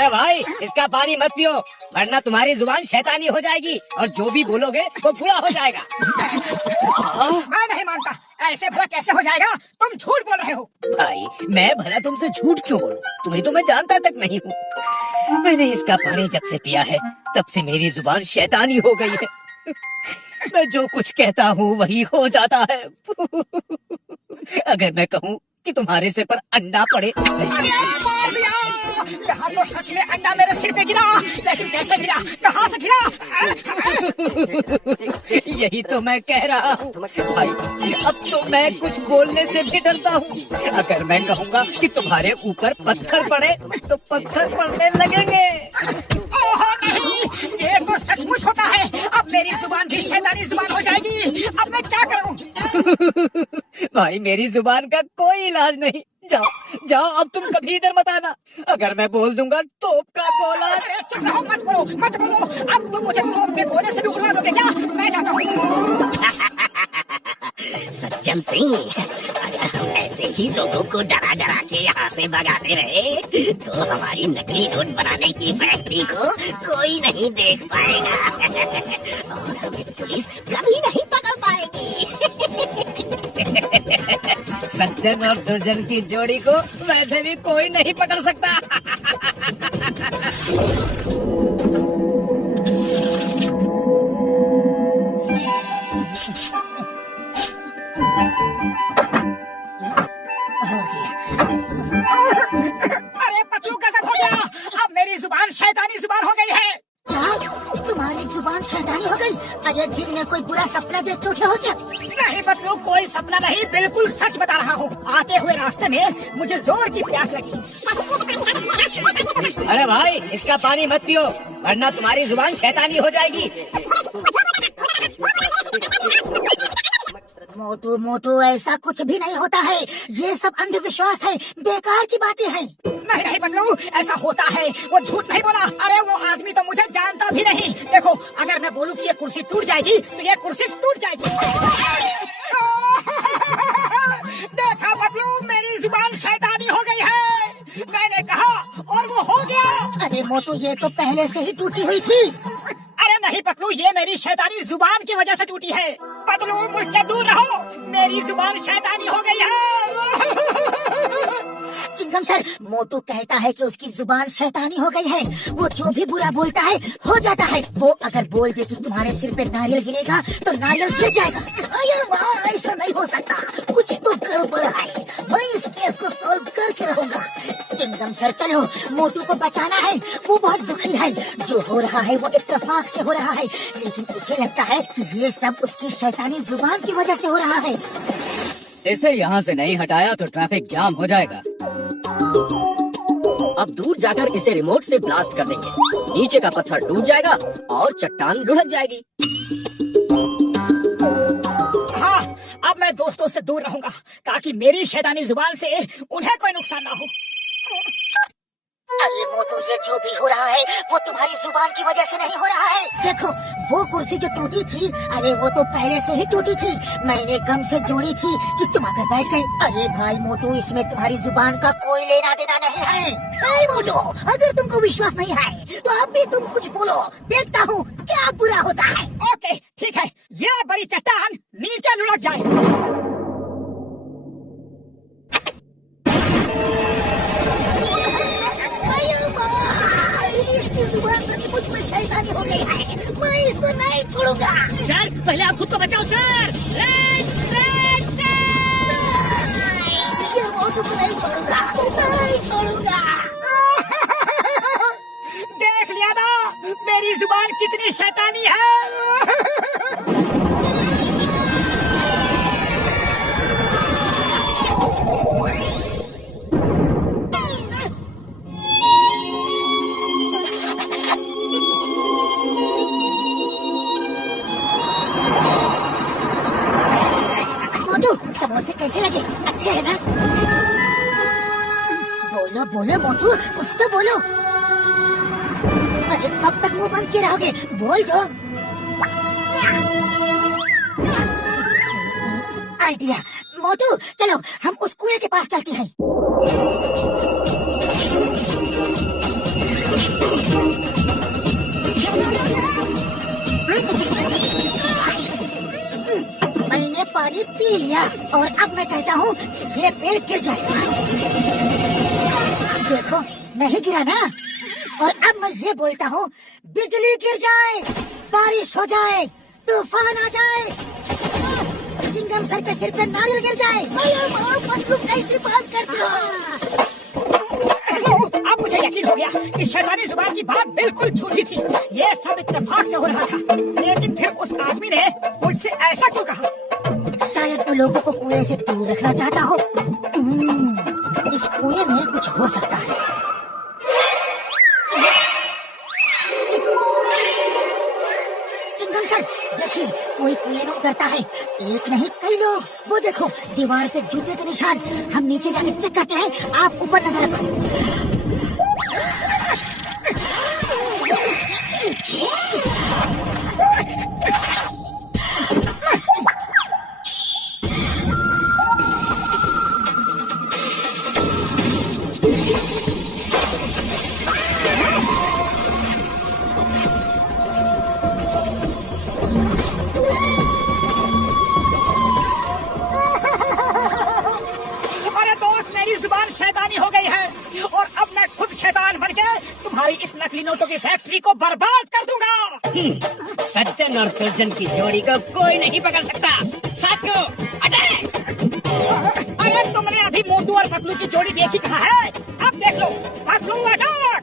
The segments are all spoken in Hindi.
अरे भाई इसका पानी मत पियो वरना तुम्हारी जुबान शैतानी हो जाएगी और जो भी बोलोगे वो बुरा हो जाएगा। मैं नहीं मानता, ऐसे भला कैसे हो जाएगा? तुम झूठ बोल रहे हो। भाई मैं भला तुमसे झूठ क्यों बोलूं? तुम्हें तो मैं जानता तक नहीं हूँ। मैंने इसका पानी जब से पिया है तब से मेरी जुबान शैतानी हो गई है। मैं जो कुछ कहता हूँ वही हो जाता है। अगर मैं कहूँ कि तुम्हारे सिर पर अंडा पड़े। यहाँ तो सच में अंडा मेरे सिर पे गिरा, लेकिन कैसे गिरा, कहाँ से गिरा? यही तो मैं कह रहा हूँ भाई, अब तो मैं कुछ बोलने से भी डरता हूँ। अगर मैं कहूँगा कि तुम्हारे ऊपर पत्थर पड़े तो पत्थर पड़ने लगेंगे। ओह नहीं, ये तो सचमुच होता है। अब मेरी जुबान भी शैतानी जुबान हो जाएगी। अब मैं क्या करूँ? भाई मेरी जुबान का कोई इलाज नहीं। जाओ जाओ, अब तुम कभी इधर मत आना। अगर मैं बोल दूंगा तोप का गोला। अरे चुप रहो, मत बोलो मत बोलो। अब तुम मुझे तोप के गोले से भी उड़वा दोगे क्या? मैं जाता हूँ। सज्जन सिंह, अगर हम ऐसे ही लोगों को डरा डरा के यहाँ से भगाते रहे तो हमारी नकली नोट बनाने की फैक्ट्री को कोई नहीं देख पाएगा और हमें पुलिस कभी नहीं पकड़ पाएगी। सज्जन और दुर्जन की जोड़ी को वैसे भी कोई नहीं पकड़ सकता। अरे पतलू गजब हो गया। अब मेरी जुबान शैतानी जुबान हो गई है। क्या तुम्हारी जुबान शैतानी हो गई? अरे दिन में कोई बुरा सपना देख के उठे हो क्या? नहीं पतलू, कोई सपना नहीं, बिल्कुल सच बता रहा हूँ। आते हुए रास्ते में मुझे जोर की प्यास लगी। अरे भाई इसका पानी मत पियो वरना तुम्हारी जुबान शैतानी हो जाएगी। मोटू मोटू, ऐसा कुछ भी नहीं होता है। ये सब अंधविश्वास है, बेकार की बातें हैं। नहीं नहीं पतलू, ऐसा होता है। वो झूठ नहीं बोला। अरे वो आदमी तो मुझे जानता भी नहीं। देखो, अगर मैं बोलूँ कि ये कुर्सी टूट जाएगी तो ये कुर्सी टूट जाएगी। देखा पतलू, मेरी जुबान शैतानी हो गई है। मैंने कहा और वो हो गया। अरे मोटू, ये तो पहले से ही टूटी हुई थी। अरे नहीं पतलू, ये मेरी शैतानी जुबान की वजह से टूटी है। पतलू मुझसे दूर रहो, मेरी जुबान शैतानी हो गई है। चिंगम सर, मोटू कहता है कि उसकी जुबान शैतानी हो गई है। वो जो भी बुरा बोलता है हो जाता है। वो अगर बोल दे कि तुम्हारे सिर पे नारियल गिरेगा तो नारियल गिर जाएगा। अरे वाह, ऐसा नहीं हो सकता, कुछ तो गड़बड़ है। मैं इस केस को सॉल्व करके रहूंगा। चिंगम सर चलो, मोटू को बचाना है। वो बहुत दुखी है। जो हो रहा है वो इत्तेफाक से हो रहा है, लेकिन उसे लगता है कि ये सब उसकी शैतानी जुबान की वजह से हो रहा है। इसे यहाँ से नहीं हटाया तो ट्रैफिक जाम हो जाएगा। अब दूर जाकर इसे रिमोट से ब्लास्ट कर देंगे। नीचे का पत्थर टूट जाएगा और चट्टान लुढ़क जाएगी। हाँ, अब मैं दोस्तों से दूर रहूंगा ताकि मेरी शैतानी जुबान से उन्हें कोई नुकसान ना हो। अरे मोटू, ये जो भी हो रहा है वो तुम्हारी जुबान की वजह से नहीं हो रहा है। देखो, वो कुर्सी जो टूटी थी, अरे वो तो पहले से ही टूटी थी। मैंने गम से जोड़ी थी कि तुम आकर बैठ गए। अरे भाई मोटू, इसमें तुम्हारी जुबान का कोई लेना देना नहीं है। नहीं मोटू, अगर तुमको विश्वास नहीं है तो अब भी तुम कुछ बोलो, देखता हूँ क्या बुरा होता है। ओके ठीक है, ये बड़ी चट्टान नीचे लुढ़क जाए। इसकी जुबान सचमुच में शैतानी हो गई है। मैं इसको नहीं छोड़ूंगा। सर, पहले आप खुद को बचाओ सर। ये मोटू को नहीं छोड़ूंगा, नहीं छोड़ूंगा। देख लिया ना, मेरी जुबान कितनी शैतानी है। समोसे कैसे लगे? अच्छे है ना? बोलो बोलो मोटू, कुछ तो बोलो। अरे कब तक मुंह बंद किए रहोगे? बोल दो। आइडिया। मोटू चलो, हम उस कुएं के पास चलते हैं। पी लिया और अब मैं कहता हूँ कि ये पेड़ गिर जाए। देखो नहीं गिरा ना। और अब मैं ये बोलता हूँ बिजली गिर जाए, बारिश हो जाए, तूफान आ जाए, चिंगम सर के सिर पे नारियल गिर जाए। पतलू कैसी बात करते हो? अब मुझे यकीन हो गया कि शैतानी जुबान की बात बिल्कुल झूठी थी। ये सब इत्तेफाक से हो रहा था, लेकिन फिर उस आदमी ने मुझसे ऐसा क्यों कहा? शायद वो लोगों को कुएं से दूर रखना चाहता हो। इस कुएं में कुछ हो सकता है। चिंगम सर देखिए, कोई कुएं में उतरता है। एक नहीं कई लोग। वो देखो दीवार पे जूते के निशान। हम नीचे जाके चेक करते हैं, आप ऊपर नजर रखो। अरे दोस्त, मेरी जुबान शैतानी हो गई है और अब मैं खुद शैतान बन के तुम्हारी इस नकली नोटों की फैक्ट्री को बर्बाद कर दूंगा। सज्जन और दुर्जन की जोड़ी को कोई नहीं पकड़ सकता। साथ को अटैक! अरे तुमने अभी मोटू और पतलू की जोड़ी देखी कहाँ है? अब देख लो, पतलू अटैक!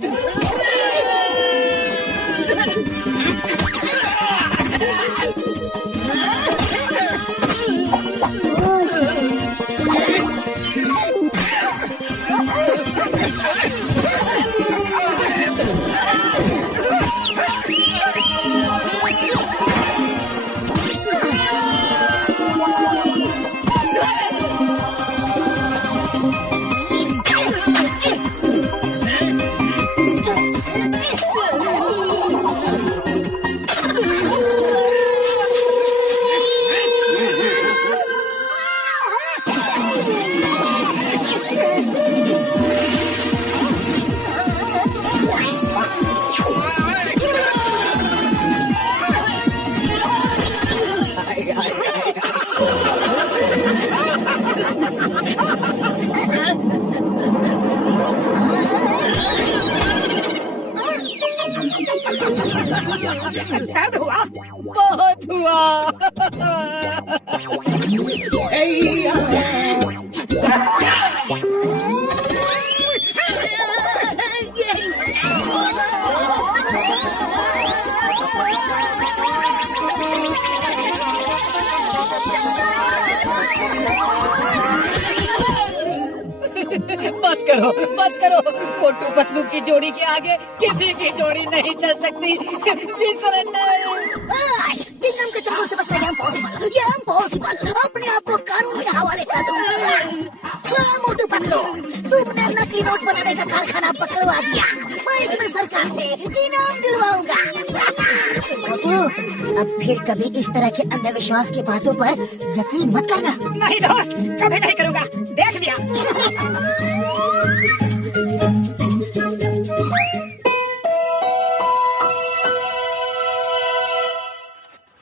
दर्द हुआ? बहुत हुआ। बस करो, बस करो। मोटू पतलू की जोड़ी के आगे किसी की जोड़ी नहीं चल सकती। चिंगम के चंगुल से बचना ये इम्पॉसिबल। अपने आप को कानून के हवाले कर दो। मोटू पतलू, तुमने नकली नोट बनाने का कारखाना पकड़वा दिया। मैं तुम्हें सरकार से इनाम दिलवाऊंगा। मोटू, अब फिर कभी इस तरह के अंधविश्वास की बातों पर यकीन मत करना। नहीं दोस्त, कभी नहीं करूंगा। देख लिया।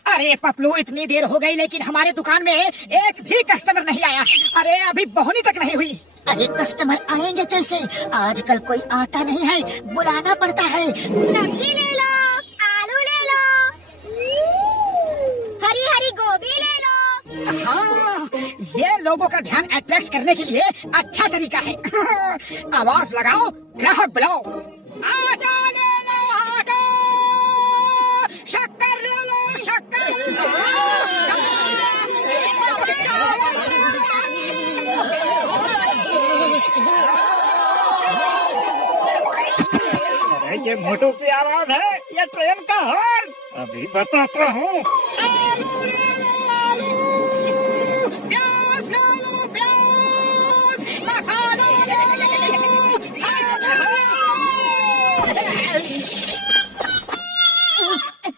अरे पतलू, इतनी देर हो गई लेकिन हमारे दुकान में एक भी कस्टमर नहीं आया। अरे अभी बोहनी तक नहीं हुई। अरे कस्टमर आएंगे कैसे? आजकल कोई आता नहीं है, बुलाना पड़ता है। सब्जी ले लो, आलू ले लो, हरी हरी गोभी ले लो। हाँ, ये लोगों का ध्यान अट्रैक्ट करने के लिए अच्छा तरीका है। आवाज लगाओ, ग्राहक बुलाओ। आटा ले लो, आटा। शक्कर ले लो, शक्कर। अरे ये मोटू की आवाज है, ये ट्रेन का हॉर्न। अभी बताता हूँ। प्याज ले लो, प्याज। मसाला ले लो,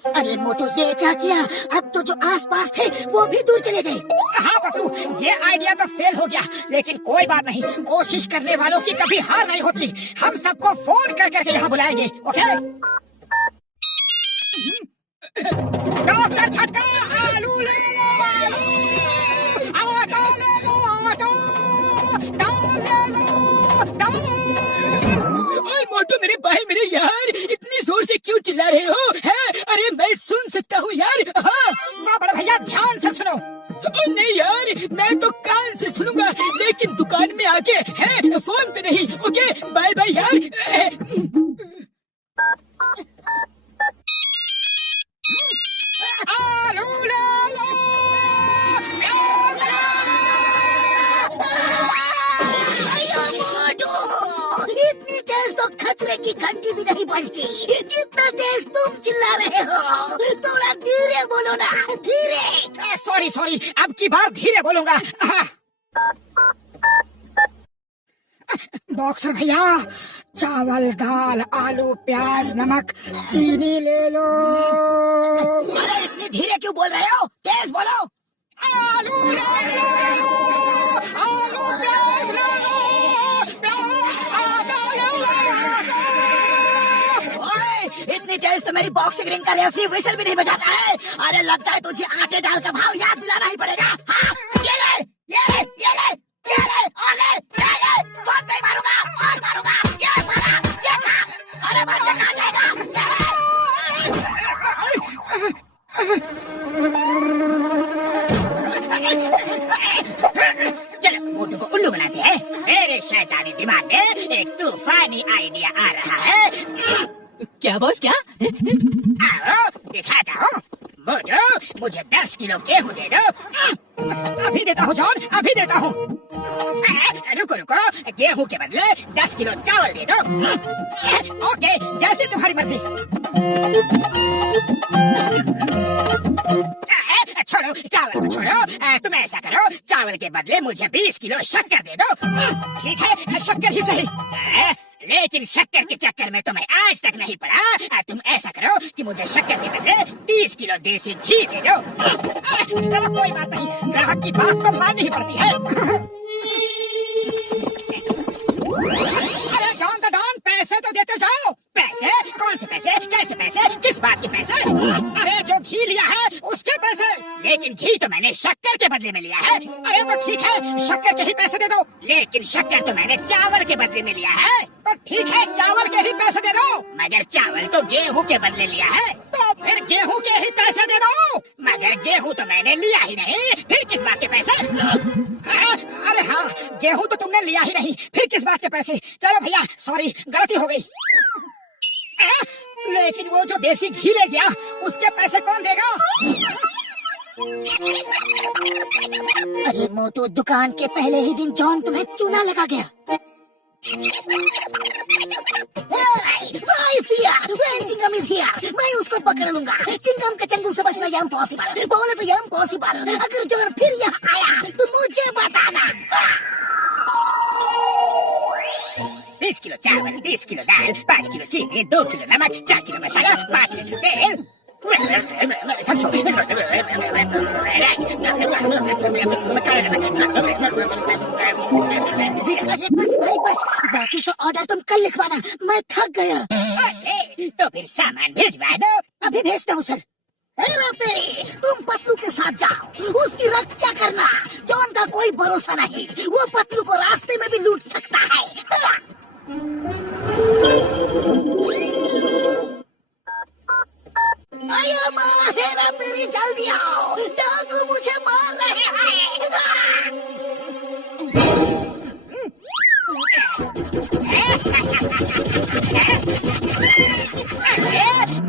अरे मोटू, ये क्या किया? अब तो जो आसपास थे वो भी दूर चले गए। हाँ पतलू, ये आइडिया तो फेल हो गया, लेकिन कोई बात नहीं। कोशिश करने वालों की कभी हार नहीं होती। हम सबको फोन कर करके यहाँ बुलाएंगे, ओके? डॉक्टर झटका, आलू ले लो, आलू। ओए मोटू मेरे भाई मेरे यार, इतनी जोर से क्यों चिल्ला रहे हो? है अरे मैं सुन सकता हूँ यार। हाँ ना बड़े भैया ध्यान से सुनो। नहीं यार, मैं तो कान से सुनूंगा, लेकिन दुकान में आके है, फोन पे नहीं। ओके बाय बाय यार। आलू ले लो। अयो मोटू, इतनी तेज तो खतरे की घंटी भी नहीं बजती जितना तेज तुम चिल्ला रहे हो। थोड़ा धीरे बोलो ना, धीरे। सॉरी सॉरी, अब की बार धीरे बोलूंगा। बॉक्सर भैया, चावल दाल आलू प्याज नमक चीनी ले लो। अरे इतनी धीरे क्यों बोल रहे हो? तेज बोलो। आलू ले लो, आलू प्याज ले लो, प्याज आलू ले लो। ओए, इतनी तेज तो मेरी बॉक्सिंग रिंग का रेफरी विसल भी नहीं बजाता है। अरे लगता है तुझे आटे दाल का भाव याद दिलाना ही पड़ेगा। हाँ, ये ले, ये ले, ये ले, ये ले, और ले, ये ले, बहुत नहीं मारूंगा, और मारूंगा, ये मारा, ये खा, अरे बस ये खा जाएगा, ये ले। चलो मोटू को उल्लू बनाते हैं। मेरे शैतानी दिमाग में एक तूफानी आइडिया आ रहा है। क्या बॉस क्या? आओ दिखाता हूँ। मोटू मुझे 10 किलो गेहूँ दे दो। अभी देता हूँ जॉन, अभी देता हूँ। रुको रुको, गेहूँ के बदले 10 किलो चावल दे दो। ओके, जैसे तुम्हारी मर्जी। छोड़ो चावल को छोड़ो। तुम ऐसा करो, चावल के बदले मुझे 20 किलो शक्कर दे दो। ठीक है, शक्कर ही सही। लेकिन शक्कर के चक्कर में तुम्हें आज तक नहीं पड़ा। तुम ऐसा करो कि मुझे शक्कर के बदले 30 किलो देसी घी दे दो। चलो कोई बात नहीं, ग्राहक की बात तो माननी ही पड़ती है। अरे डॉन द डॉन, पैसे तो देते जाओ। पैसे? कौन से पैसे? कैसे पैसे? किस बात के पैसे? अरे जो घी लिया है उसके पैसे। लेकिन घी तो मैंने शक्कर के बदले में लिया है। अरे तो ठीक है, शक्कर के ही पैसे दे दो। लेकिन शक्कर तो मैंने चावल के बदले में लिया है। तो ठीक है, चावल के ही पैसे दे दो। मगर चावल तो गेहूं के बदले लिया है। तो फिर गेहूं के ही पैसे दे दो। मगर गेहूं तो मैंने लिया ही नहीं, फिर किस बात के पैसे? अरे हाँ, गेहूं तो तुमने लिया ही नहीं, फिर किस बात के पैसे? चलो भैया, सॉरी, गलती हो गई। लेकिन वो जो देसी घी ले गया, उसके पैसे कौन देगा? अरे मोटू, दुकान के पहले ही दिन जॉन तुम्हें चूना लगा गया। Chewing gum is here. मैं उसको पकड़ लूंगा। चिंगम के चंगुल से बचना ये इम्पॉसिबल। बोले तो ये इम्पॉसिबल। अगर जॉन फिर यहाँ आया तो मुझे बताना। 20 किलो चावल, 30 किलो दाल, 5 किलो चीनी, 2 किलो नमक, 4 किलो मसाला, 5 लीटर तेल। अरे बस भाई बस, बाकी का ऑर्डर तुम कल लिखवाना, मैं थक गया। ओके, तो फिर सामान भिजवा दो। अभी भेजता हूँ सर। हेरा तेरी, तुम पतलू के साथ जाओ, उसकी रक्षा करना। जॉन का कोई भरोसा नहीं, वो पतलू को रास्ते में भी लूट सकता है। अयो माँ, हेरा तेरी जल्दी आओ, डाकू मुझे मार रहे हैं।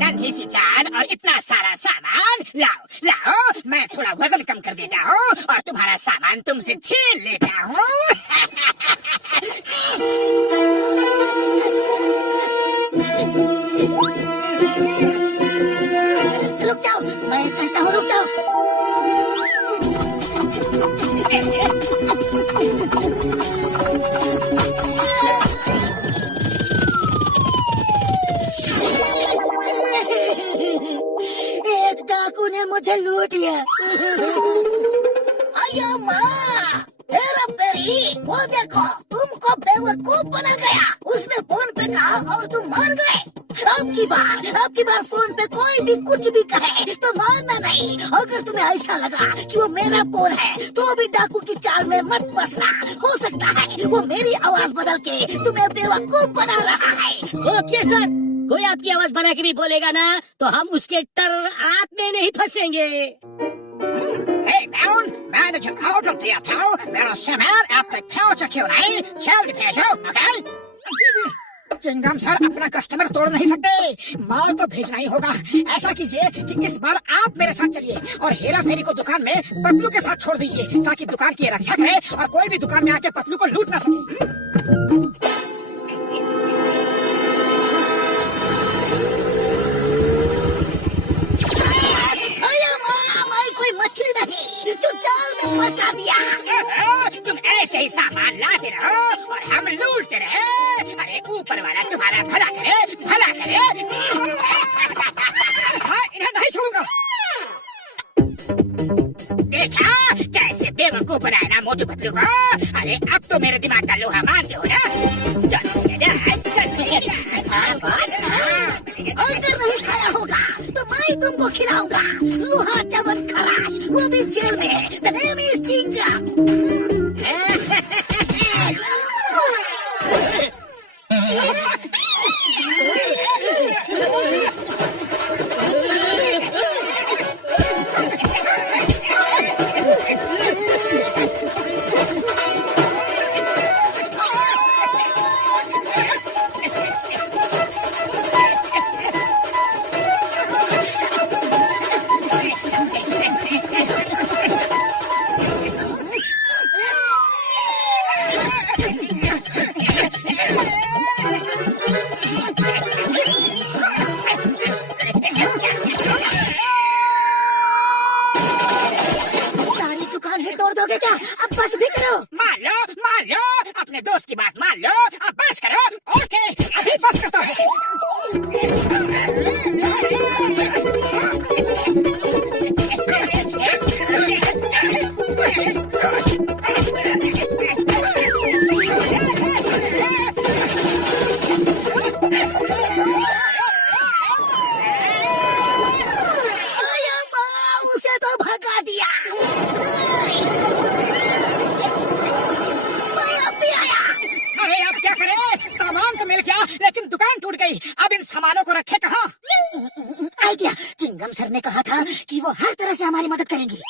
नन्ही सी जान और इतना सारा सामान। लाओ लाओ, मैं थोड़ा वजन कम कर देता हूँ और तुम्हारा सामान तुमसे छीन लेता हूँ। रुक जाओ, मैं कहता हूँ रुक जाओ। एक डाकू ने मुझे लूट लिया। अयो माँ, हेरा फेरी, वो देखो, तुमको बेवकूफ बना गया। उसने फोन पे कहा और तुम मान गए। अब की बार फोन पे कोई भी कुछ भी कहे तो मानना नहीं। अगर तुम्हें ऐसा लगा कि वो मेरा फोन है तो भी डाकू की चाल में मत फंसना। हो सकता है वो मेरी आवाज बदल के तुम्हें बेवकूफ बना रहा है। ओके सर, कोई आपकी आवाज बना के भी बोलेगा ना तो हम उसके आप में नहीं फंसेंगे। Hey man, manager out of the town. मेरा सामान आप तक पहुंचा क्यों नहीं? जल्दी भेजो, ओके? जी। चिंगम सर अपना कस्टमर तोड़ नहीं सकते, माल तो भेजना ही होगा। ऐसा कीजिए कि इस बार आप मेरे साथ चलिए और हेरा फेरी को दुकान में पतलू के साथ छोड़ दीजिए ताकि दुकान की रक्षा करे और कोई भी दुकान में आके पतलू को लूट ना सके। मछली नहीं जो जाल में फंसा दिया। तुम ऐसे ही सामान लाते रहो और हम लूटते रहे। अरे ऊपर वाला तुम्हारा भला करे, भला करे। हाँ, इन्हें नहीं छोड़ूंगा। देखा कैसे बेवकूफ बनाया ना मोटू पतलू को। अरे अब तो मेरे दिमाग का लोहा मानते हो ना। अगर नहीं खाया होगा तो मैं ही तुमको खिलाऊंगा। लोहा चवन खराश, वो भी जेल में। The name is Chingam. मान लो अपने दोस्त की बात मान लो। अब बस करो। ओके अभी बस करता हूँ। उसे तो भगा दिया। अरे अब क्या करें? सामान तो मिल गया लेकिन दुकान टूट गई। अब इन सामानों को रखे कहाँ? आइडिया, चिंगम सर ने कहा था कि वो हर तरह से हमारी मदद करेंगे।